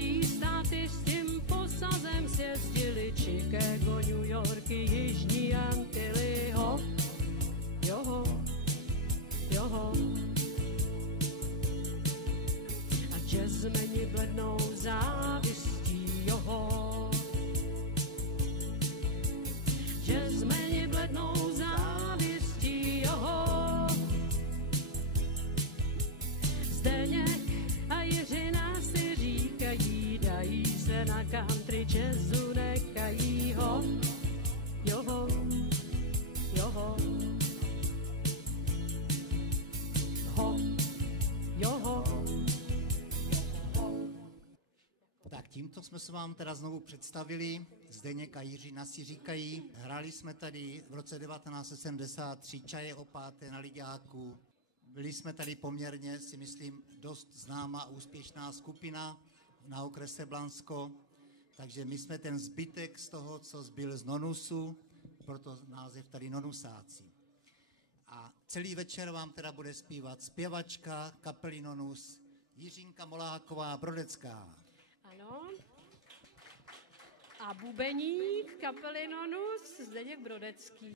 Spojený státy s tím posazem sjezdili, Chicago, New York, Jižní Antily, ho, joho, joho. A jazzmeni blednou závistí, joho. Jazzmeni blednou závistí, joho. Zdeněk a Jiřina si říkají, dají se na country jazzu nechají, ho, joho, joho, ho, joho. Tak tímto jsme se vám teda znovu představili. Zdeněk a Jiřina si říkají. Hráli jsme tady v roce 1973 Čaje o páté na Liďáku. Byli jsme tady poměrně, si myslím, dost známá a úspěšná skupina na okrese Blansko. Takže my jsme ten zbytek z toho, co zbyl z Nonusu, proto název tady Nonusáci. A celý večer vám teda bude zpívat zpěvačka kapely Nonus Jiřinka Moláková Brodecká. Ano. A bubeník kapely Nonus Zdeněk Brodecký.